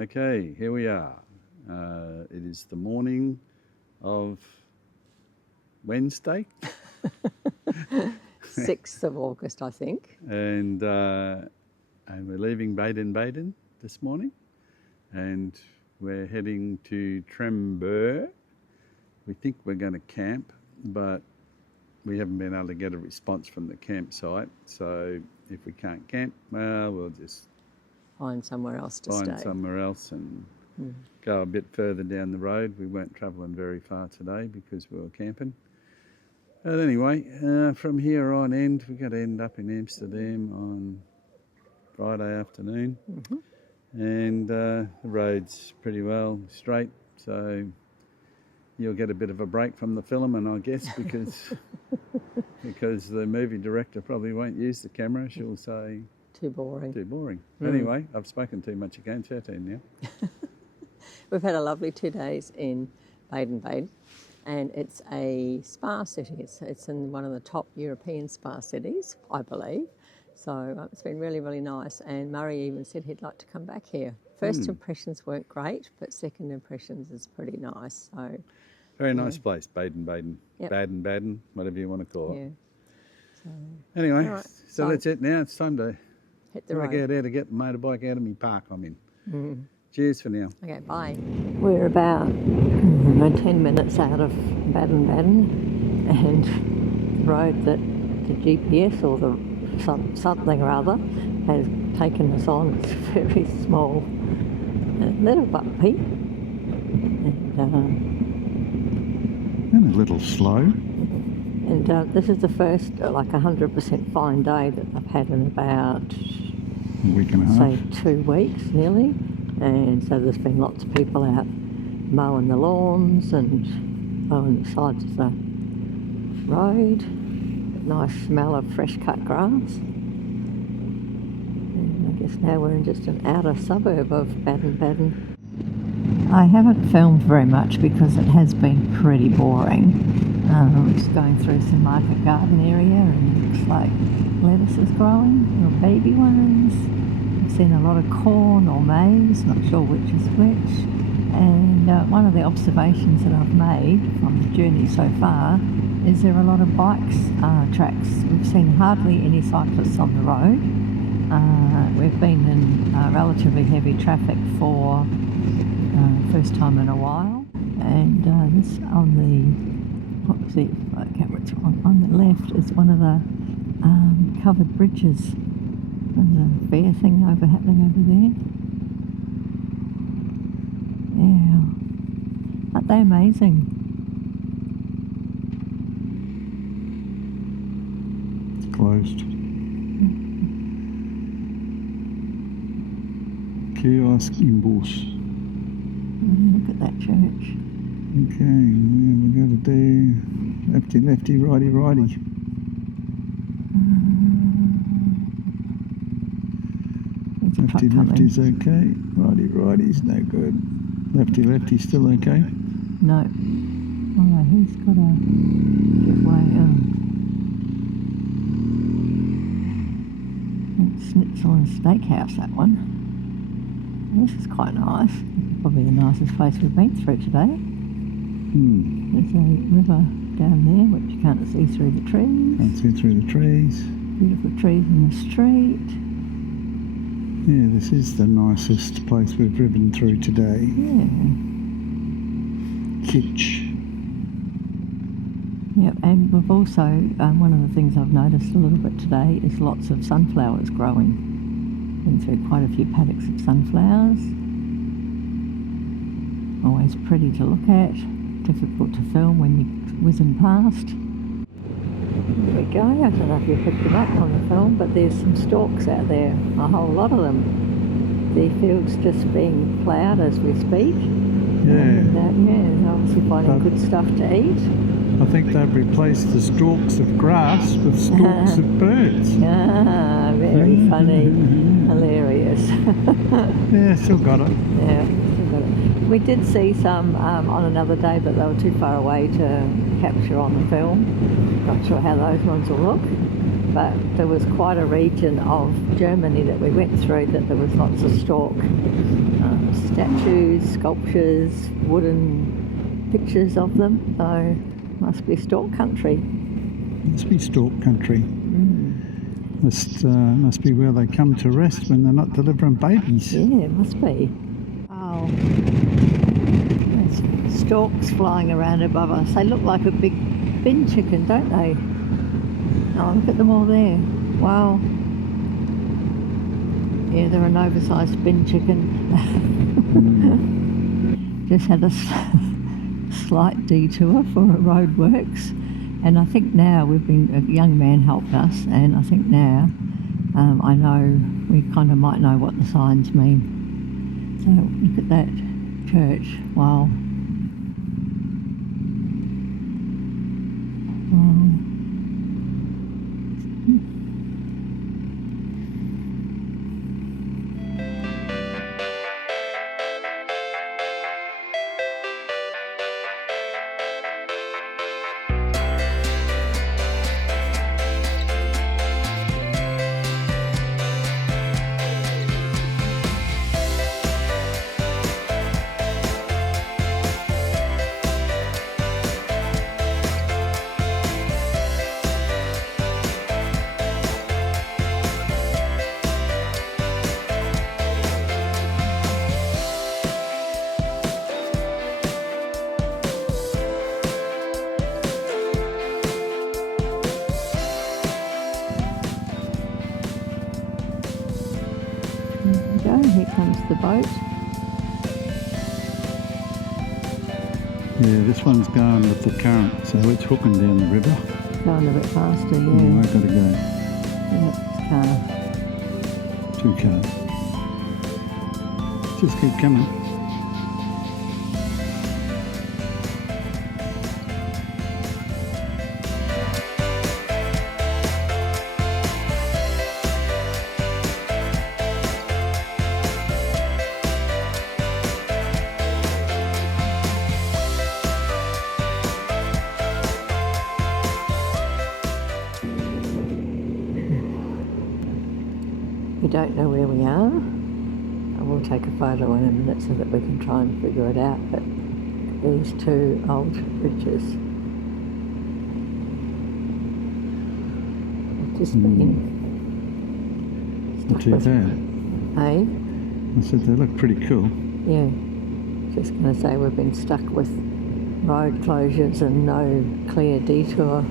Okay, here we are. It is the morning of Wednesday. 6th of August, I think. And we're leaving Baden Baden this morning. And we're heading to Trember. We think we're going to camp, but we haven't been able to get a response from the campsite. So if we can't camp, well, we'll just Find somewhere else to stay. Find somewhere else and go a bit further down the road. We weren't travelling very far today because we were camping. But anyway, from here on end, we've got to end up in Amsterdam on Friday afternoon. And the road's pretty well straight, so you'll get a bit of a break from the filming, I guess, because the movie director probably won't use the camera. She'll say, Too boring. Too boring. Anyway, I've spoken too much again. 13 now. We've had a lovely 2 days in Baden Baden, and it's a spa city. It's in one of the top European spa cities, I believe. So it's been really, really nice. And Murray even said he'd like to come back here. First impressions weren't great, but second impressions is pretty nice. So very nice place, Baden Baden. Yep. Baden Baden, whatever you want to call it. Yeah. So, anyway, right. so that's it now. It's time to hit the get road. out there to get the motorbike out of my park I'm in. Cheers for now. Okay, bye. We're about 10 minutes out of Baden Baden, and the road that the GPS or the something or other has taken us on. It's very small, a little bumpy, And a little slow. and this is the first 100% fine day that I've had in about A week and a half. say 2 weeks nearly, and so there's been lots of people out mowing the lawns and mowing the sides of the road. Nice smell of fresh cut grass. And I guess now we're in just an outer suburb of Baden Baden. I haven't filmed very much because it has been pretty boring. Just going through some market garden area, and it looks like lettuce is growing, little baby ones. I've seen a lot of corn or maize, not sure which is which. And one of the observations that I've made from the journey so far is there are a lot of bikes tracks. We've seen hardly any cyclists on the road. We've been in relatively heavy traffic for first time in a while. And this on the camera's on the left is one of the covered bridges. There's a fair thing happening over there. Yeah, aren't they amazing? Closed. Kiosk in Bosch. Look at that church. Okay, we're going to do lefty, lefty, righty, righty. Lefty, lefty's okay. Righty, righty's no good. Lefty, lefty's still okay. No. Oh, he's got to give way. Schnitzel and Steakhouse, that one. This is quite nice. Probably the nicest place we've been through today. There's a river down there which you can't see through the trees. Can't see through the trees. Beautiful trees in the street. Yeah, this is the nicest place we've driven through today. Yeah. Kitsch. Yep, and we've also, one of the things I've noticed a little bit today is lots of sunflowers growing. Been through quite a few paddocks of sunflowers. Always pretty to look at, difficult to film when you're whizzing past. There we go, I don't know if you picked them up on the film, but there's some stalks out there, a whole lot of them. The field's just being ploughed as we speak. Yeah. And, obviously finding good stuff to eat. I think they've replaced the stalks of grass with stalks of birds. Ah, very funny, hilarious. Yeah, still got it. Yeah, still got it. We did see some on another day, but they were too far away to capture on the film. Not sure how those ones will look. But there was quite a region of Germany that we went through that there was lots of stalk statues, sculptures, wooden pictures of them. So must be stork country. Must be stork country. Must be where they come to rest when they're not delivering babies. Yeah, it must be. Oh, there's storks flying around above us. They look like a big bin chicken, don't they? Oh, look at them all there. Wow. Yeah, they're an oversized bin chicken. Just had a slight detour for roadworks. And I think now a young man helped us, and I think now I know, we kind of might know what the signs mean. So look at that church. Wow. Wow. Here comes the boat. Yeah, this one's going with the current, so it's hooking down the river. Going a bit faster, yeah. Yeah, we've got to go. Yeah, 2 cars. Just keep coming. We don't know where we are. I will take a photo in a minute so that we can try and figure it out, but these 2 old bridges have just been Not stuck too with, bad. eh? I said they look pretty cool. Yeah, just going to say we've been stuck with road closures and no clear detour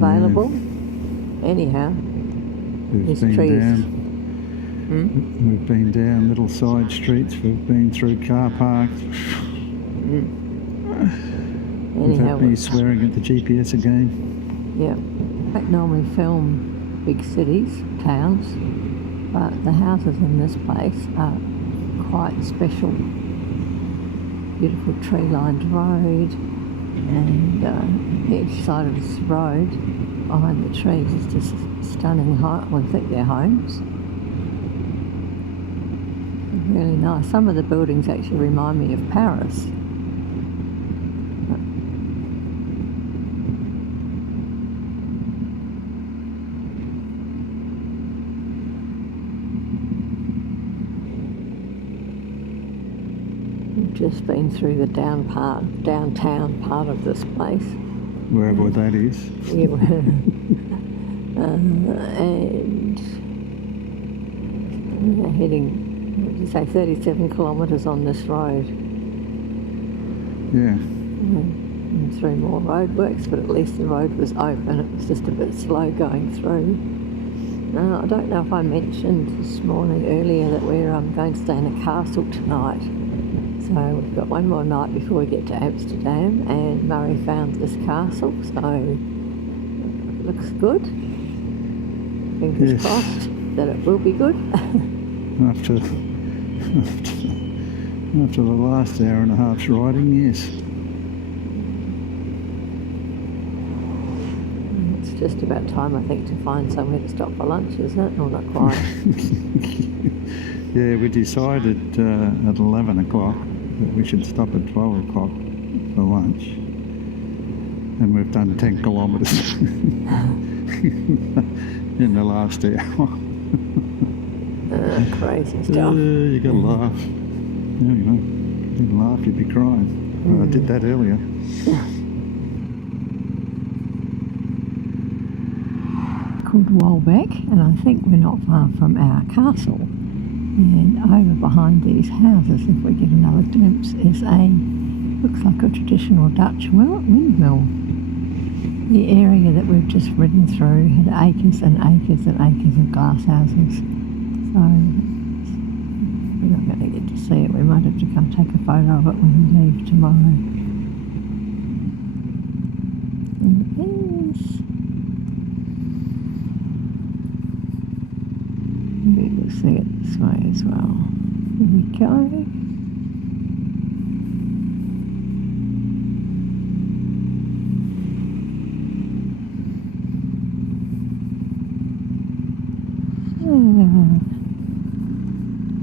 available. Anyhow, We've these been trees. down. We've been down little side streets. We've been through car parks. Anyhow, Without me swearing at the GPS again. yeah, I don't normally film big cities, towns, but the houses in this place are quite special. Beautiful tree-lined road, and each side of this road, behind the trees, is just stunning. I think they're homes. Really nice. Some of the buildings actually remind me of Paris. We've just been through the downtown part of this place. Wherever that is. Yeah, and we're heading, what did you say, 37 kilometres on this road. Yeah. And through more roadworks, but at least the road was open. It was just a bit slow going through. Now, I don't know if I mentioned this morning earlier that we're going to stay in a castle tonight. So we've got one more night before we get to Amsterdam, and Murray found this castle, so it looks good. Fingers crossed that it will be good. After the last hour and a half's riding, yes. It's just about time, I think, to find somewhere to stop for lunch, isn't it? Or not quite. Yeah, we decided at 11 o'clock that we should stop at 12 o'clock for lunch. And we've done 10 kilometres in the last hour. Crazy stuff. You gotta laugh. Anyway, you'd laugh, you'd be crying. I did that earlier. Called Walbeck, and I think we're not far from our castle. And over behind these houses, if we get another glimpse, is looks like a traditional Dutch windmill. The area that we've just ridden through had acres and acres and acres of glass houses. So we're not going to get to see it. We might have to come take a photo of it when we leave tomorrow. And there's... maybe we'll see it this way as well. Here we go.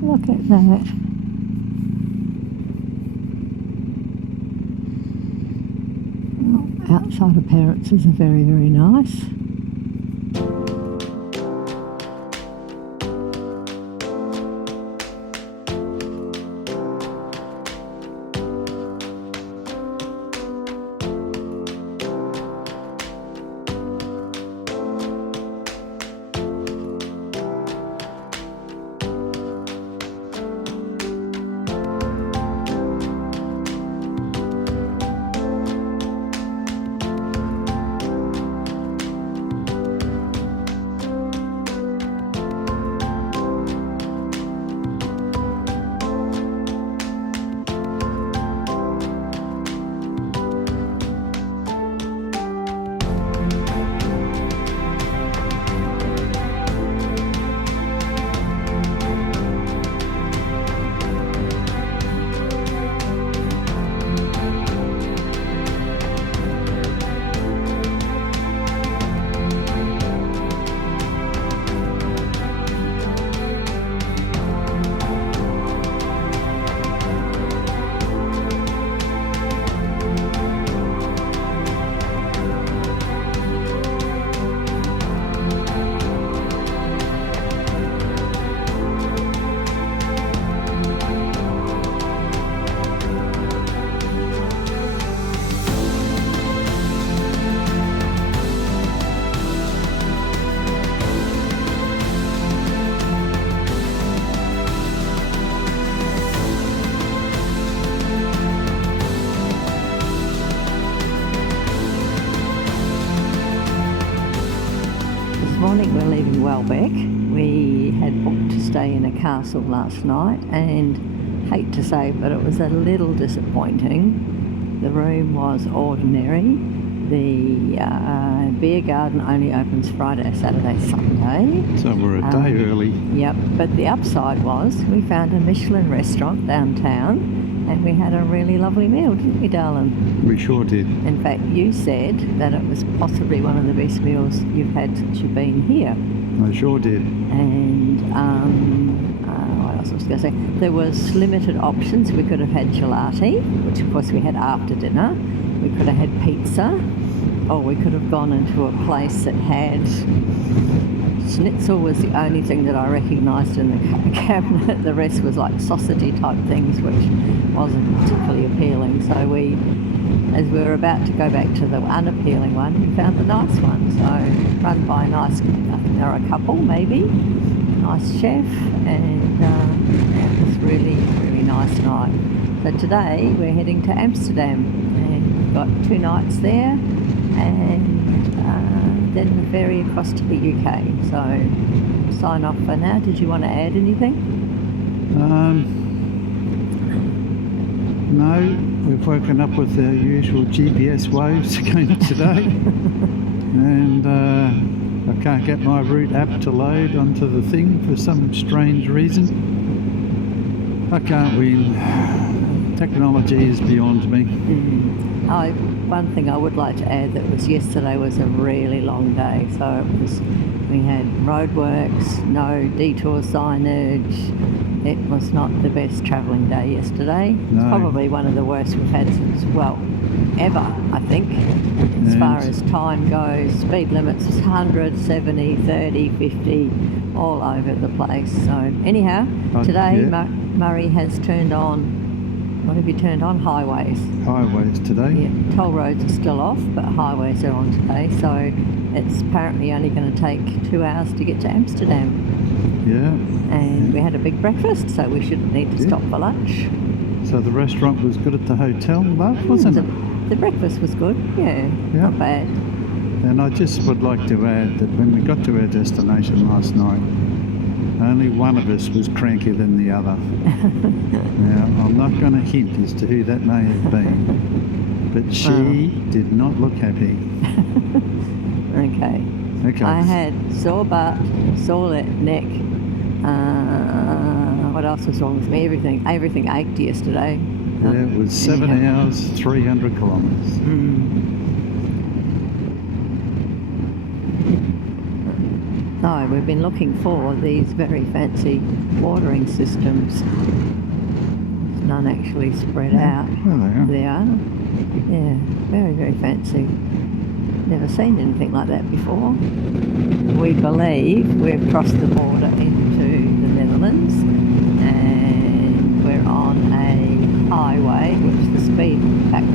Look at that. Well, outside appearances are very, very nice. Morning, we're leaving Walbeck. We had booked to stay in a castle last night, and hate to say, but it was a little disappointing. The room was ordinary. The beer garden only opens Friday, Saturday, Sunday. So we're a day early. Yep, but the upside was we found a Michelin restaurant downtown, and we had a really lovely meal, didn't we, darling? We sure did. In fact, you said that it was possibly one of the best meals you've had since you've been here. I sure did. And what else was I going to say? There was limited options. We could have had gelati, which of course we had after dinner. We could have had pizza, or we could have gone into a place that had... Schnitzel was the only thing that I recognised in the cabinet. The rest was like sausagey type things, which wasn't particularly appealing. So we, as we were about to go back to the unappealing one, we found the nice one. So run by a nice, I think there were a couple maybe, nice chef, and it was really, really nice night. So today we're heading to Amsterdam, and we've got 2 nights there, and then the ferry across to the UK. So sign off for now. Did you want to add anything? No, we've woken up with the usual GPS woes again today, and I can't get my route app to load onto the thing for some strange reason. I can't win. Technology is beyond me. One thing I would like to add that was yesterday was a really long day. So we had roadworks, no detour signage. It was not the best travelling day yesterday. No. It's probably one of the worst we've had since, well, ever, I think. As far as time goes, speed limits 100, 70, 30, 50, all over the place. So anyhow, today Murray has turned on, what have you turned on? Highways. Highways today. Yeah, toll roads are still off, but highways are on today. So it's apparently only going to take 2 hours to get to Amsterdam. Yeah. And we had a big breakfast, so we shouldn't need to stop for lunch. So the restaurant was good at the hotel, love, wasn't it? The breakfast was good, yeah, not bad. And I just would like to add that when we got to our destination last night, only one of us was crankier than the other. Now, I'm not going to hint as to who that may have been, but she did not look happy. Okay. I had sore butt, sore neck. What else was wrong with me? Everything ached yesterday. Yeah, it was 7 hours, 300 kilometres. So we've been looking for these very fancy watering systems. There's none actually spread out. Oh, they are. Yeah, very, very fancy. Never seen anything like that before. We believe we've crossed the border into the Netherlands, and we're on a highway which the speed back a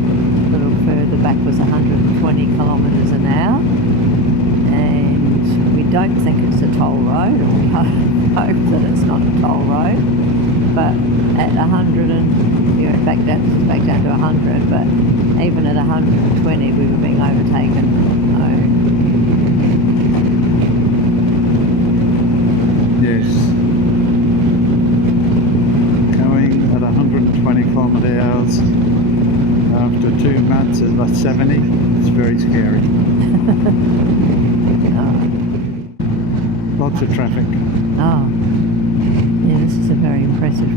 little further back was 120 kilometres an hour, and we don't think it's a toll road, or we hope that it's not a toll road, but at 100 and back down to 100, but even at 120 we were being overtaken. Yes. Going at 120 kilometre hours after 2 months at 70, it's very scary. Lots of traffic. Oh, yeah, this is a very impressive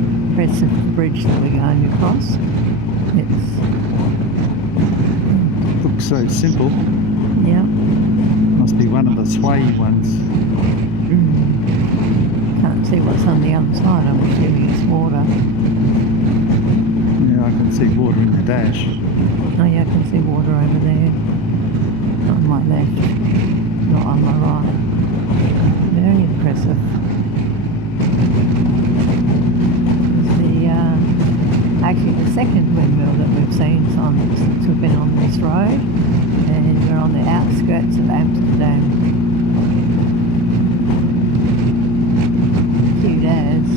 bridge that we're going across. It looks so simple. Yeah. Must be one of the sway ones. Can't see what's on the other side. I'm assuming it's water. Yeah, I can see water in the dash. Oh yeah, I can see water over there. Not on my left, not on my right. Very impressive. Actually the second windmill that we've seen since we've been on this road, and we're on the outskirts of Amsterdam. Cute as.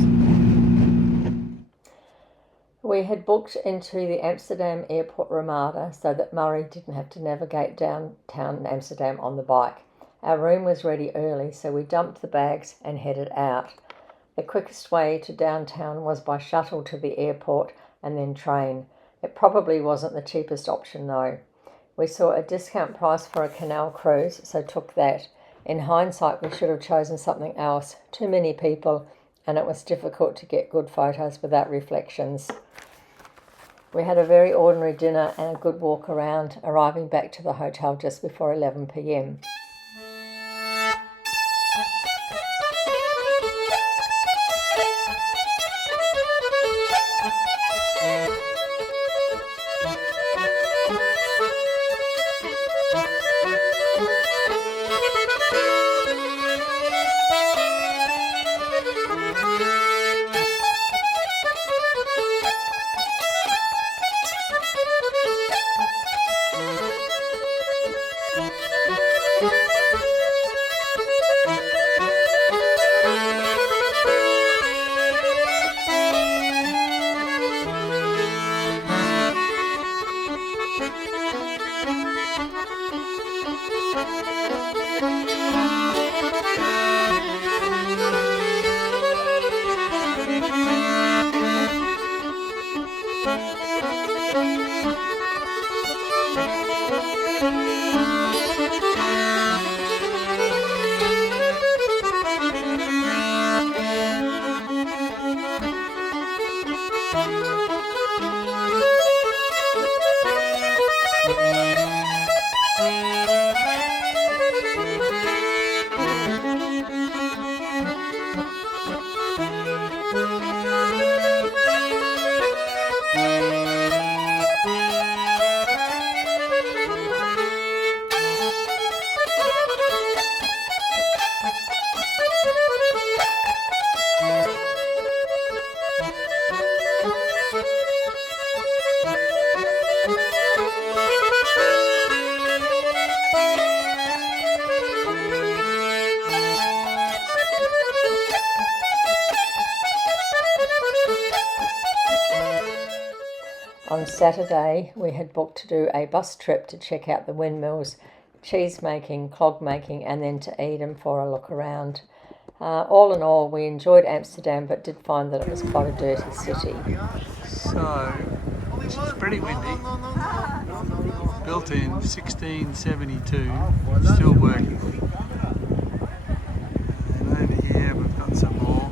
We had booked into the Amsterdam airport Ramada so that Murray didn't have to navigate downtown Amsterdam on the bike. Our room was ready early, so we dumped the bags and headed out. The quickest way to downtown was by shuttle to the airport and then train. It probably wasn't the cheapest option though. We saw a discount price for a canal cruise, so took that. In hindsight, we should have chosen something else. Too many people, and it was difficult to get good photos without reflections. We had a very ordinary dinner and a good walk around, arriving back to the hotel just before 11 p.m. on Saturday we had booked to do a bus trip to check out the windmills, cheese making, clog making, and then to Edam for a look around. All in all, we enjoyed Amsterdam, but did find that it was quite a dirty city. So, it's pretty windy. Built in 1672, still working. And over here we've got some more.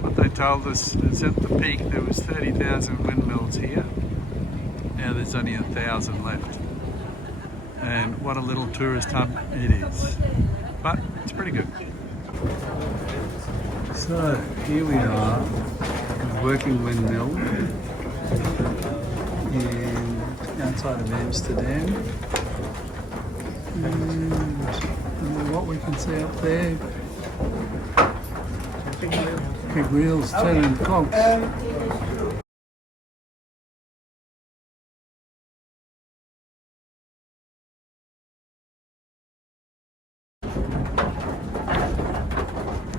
What they told us is at the peak there was 30,000 windmills here. Now there's only 1,000 left. And what a little tourist hub it is. But it's pretty good. So here we are, a working windmill outside of Amsterdam. And what we can see up there, big wheels turning cogs.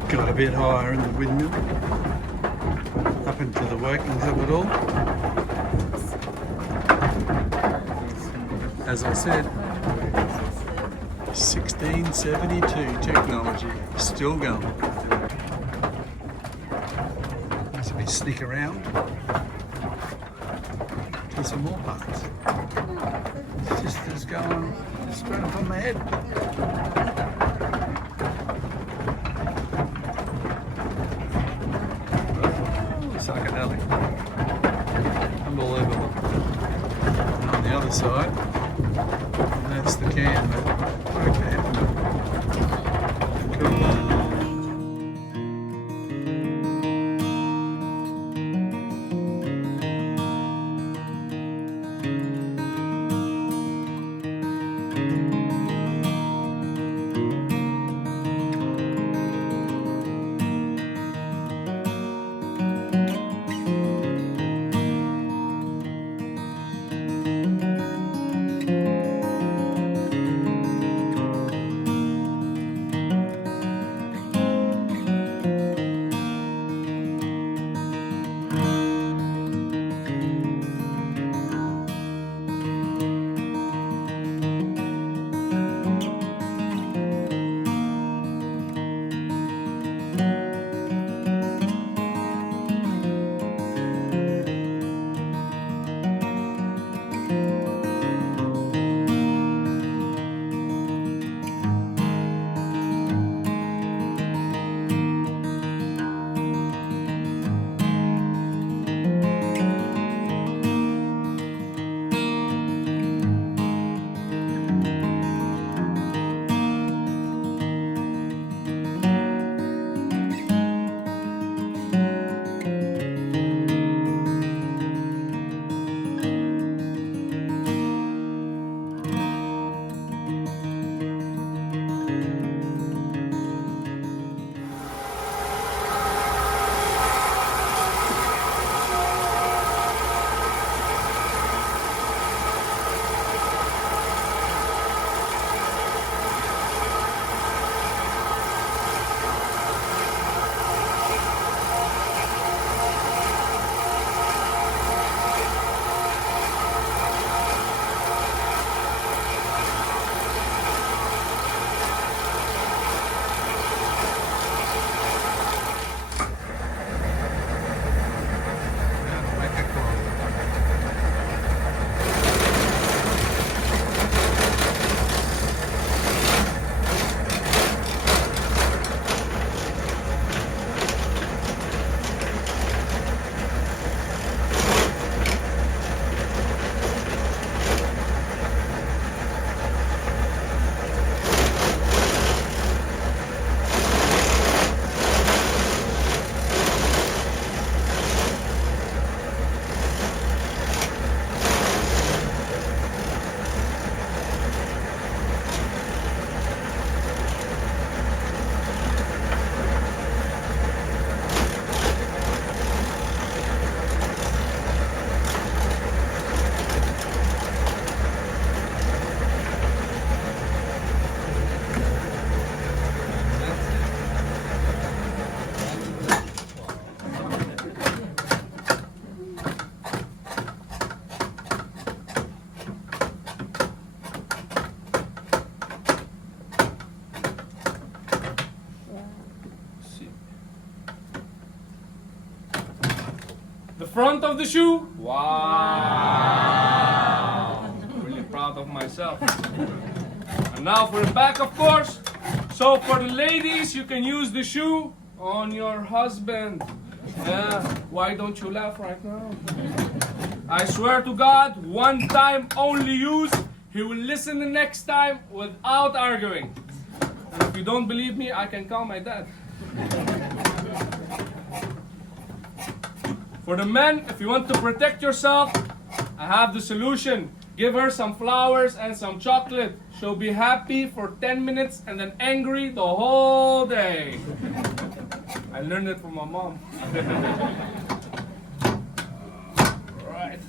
Got a bit higher in the windmill, up into the workings of it all. As I said, 1672 technology, still going. Let's me sneak around to some more parts. It's just going straight up on my head. Psychedelic. Unbelievable. And on the other side, that's the can. Okay. Cool. front of the shoe. Wow. Really proud of myself. And now for the back, of course. So for the ladies, you can use the shoe on your husband. Yeah, why don't you laugh right now? I swear to God, one time only use. He will listen the next time without arguing. And if you don't believe me, I can call my dad. For the men, if you want to protect yourself, I have the solution. Give her some flowers and some chocolate. She'll be happy for 10 minutes and then angry the whole day. I learned it from my mom. Alright.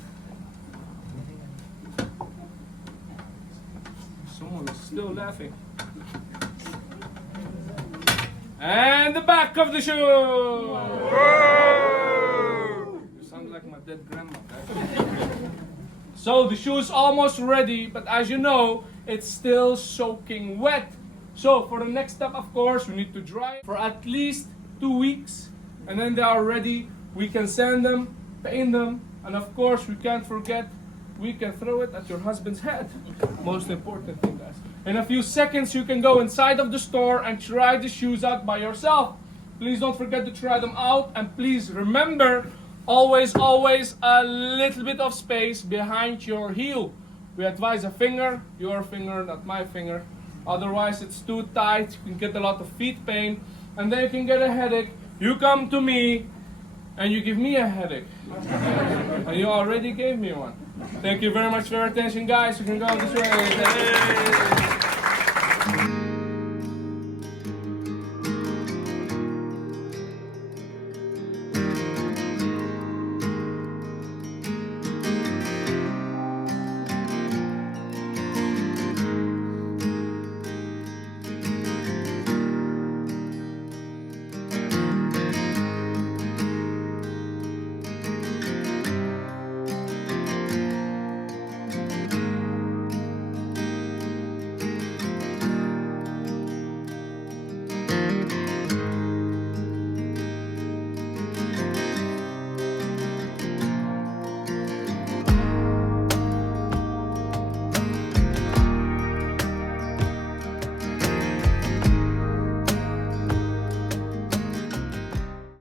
Someone is still laughing. And the back of the shoe! You sound like my dead grandma. So the shoe is almost ready, but as you know, it's still soaking wet. So for the next step, of course, we need to dry it for at least 2 weeks. And then they are ready. We can sand them, paint them, and of course, we can't forget, we can throw it at your husband's head. Most important thing, guys. In a few seconds, you can go inside of the store and try the shoes out by yourself. Please don't forget to try them out, and please remember, always a little bit of space behind your heel. We advise a finger, your finger, not my finger. Otherwise, it's too tight. You can get a lot of feet pain, and then you can get a headache. You come to me, and you give me a headache. And you already gave me one. Thank you very much for your attention, guys. You can go this way.